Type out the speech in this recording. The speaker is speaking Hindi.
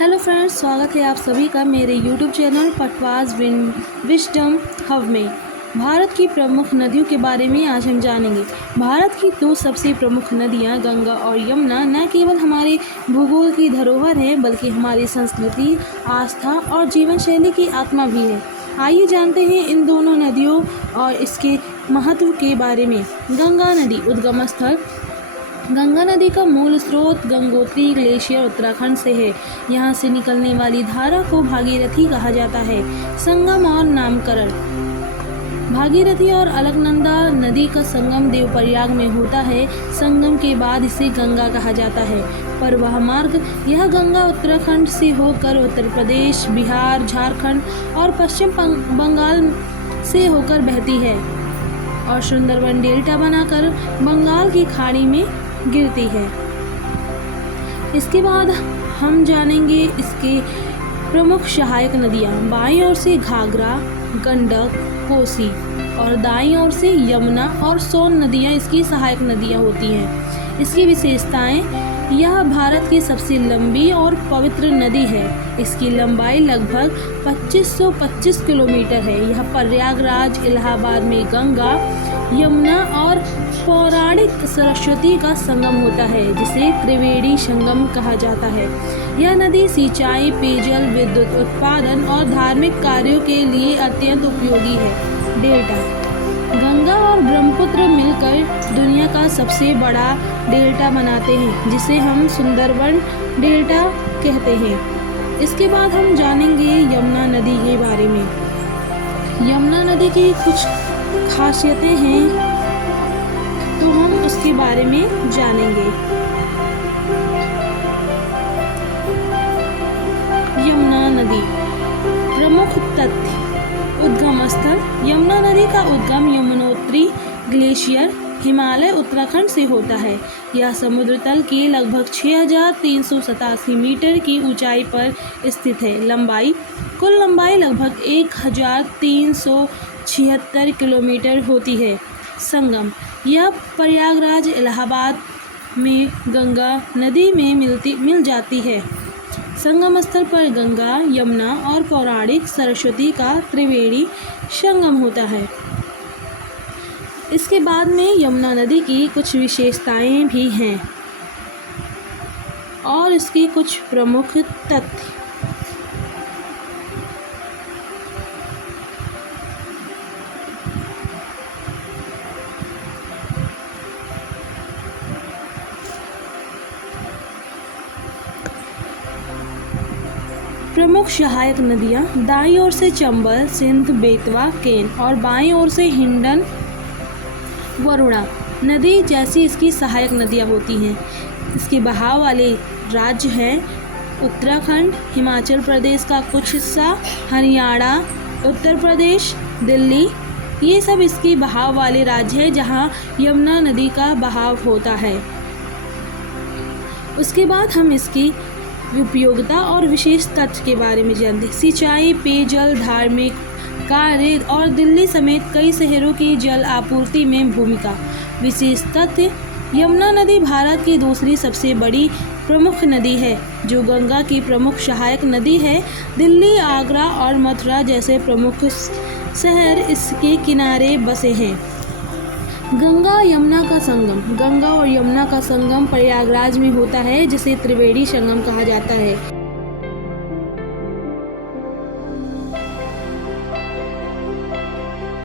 हेलो फ्रेंड्स, स्वागत है आप सभी का मेरे यूट्यूब चैनल पटवाज विजडम हब में। भारत की प्रमुख नदियों के बारे में आज हम जानेंगे। भारत की दो सबसे प्रमुख नदियां गंगा और यमुना न केवल हमारे भूगोल की धरोहर हैं बल्कि हमारी संस्कृति, आस्था और जीवन शैली की आत्मा भी है। आइए जानते हैं इन दोनों नदियों और इसके महत्व के बारे में। गंगा नदी उद्गम स्थल। गंगा नदी का मूल स्रोत गंगोत्री ग्लेशियर उत्तराखंड से है। यहाँ से निकलने वाली धारा को भागीरथी कहा जाता है। संगम और नामकरण। भागीरथी और अलकनंदा नदी का संगम देवप्रयाग में होता है। संगम के बाद इसे गंगा कहा जाता है। परिवहन मार्ग। यह गंगा उत्तराखंड से होकर उत्तर प्रदेश, बिहार, झारखंड और पश्चिम बंगाल से होकर बहती है और सुंदरबन डेल्टा बनाकर बंगाल की खाड़ी में गिरती है। इसके बाद हम जानेंगे इसके प्रमुख सहायक नदियाँ। बाईं ओर से घाघरा, गंडक, कोसी और दाईं ओर से यमुना और सोन नदियाँ इसकी सहायक नदियाँ होती हैं। इसकी विशेषताएं: यह भारत की सबसे लंबी और पवित्र नदी है। इसकी लंबाई लगभग 2525 किलोमीटर है। यह प्रयागराज, इलाहाबाद में गंगा, यमुना और पौराणिक सरस्वती का संगम होता है, जिसे त्रिवेणी संगम कहा जाता है। यह नदी सिंचाई, पेयजल, विद्युत उत्पादन और धार्मिक कार्यों के लिए अत्यंत उपयोगी है। डेल्टा। गंगा और ब्रह्मपुत्र मिलकर दुनिया का सबसे बड़ा डेल्टा बनाते हैं, जिसे हम सुंदरबन डेल्टा कहते हैं। इसके बाद हम जानेंगे यमुना नदी के बारे में। यमुना नदी की कुछ खासियतें हैं, तो हम उसके बारे में जानेंगे। यमुना नदी प्रमुख तथ्य। उद्गम स्थल। यमुना नदी का उद्गम यमुनोत्री ग्लेशियर हिमालय उत्तराखंड से होता है। यह समुद्र तल के लगभग 6387 मीटर की ऊंचाई पर स्थित है। लंबाई। कुल लंबाई लगभग 1376 किलोमीटर होती है। संगम। यह प्रयागराज, इलाहाबाद में गंगा नदी में मिल जाती है। संगम स्थल पर गंगा, यमुना और पौराणिक सरस्वती का त्रिवेणी संगम होता है। इसके बाद में यमुना नदी की कुछ विशेषताएं भी हैं और इसकी कुछ प्रमुख तथ्य। प्रमुख सहायक नदियाँ। दाईं ओर से चंबल, सिंध, बेतवा, केन और बाईं ओर से हिंडन, वरुणा नदी जैसी इसकी सहायक नदियाँ होती हैं। इसके बहाव वाले राज्य हैं उत्तराखंड, हिमाचल प्रदेश का कुछ हिस्सा, हरियाणा, उत्तर प्रदेश, दिल्ली। ये सब इसकी बहाव वाले राज्य हैं जहाँ यमुना नदी का बहाव होता है। उसके बाद हम इसकी उपयोगिता और विशेष तथ्य के बारे में जानते हैं। सिंचाई, पेयजल, धार्मिक कार्य और दिल्ली समेत कई शहरों की जल आपूर्ति में भूमिका। विशेष तथ्य। यमुना नदी भारत की दूसरी सबसे बड़ी प्रमुख नदी है, जो गंगा की प्रमुख सहायक नदी है। दिल्ली, आगरा और मथुरा जैसे प्रमुख शहर इसके किनारे बसे हैं। गंगा यमुना का संगम। गंगा और यमुना का संगम प्रयागराज में होता है, जिसे त्रिवेणी संगम कहा जाता है।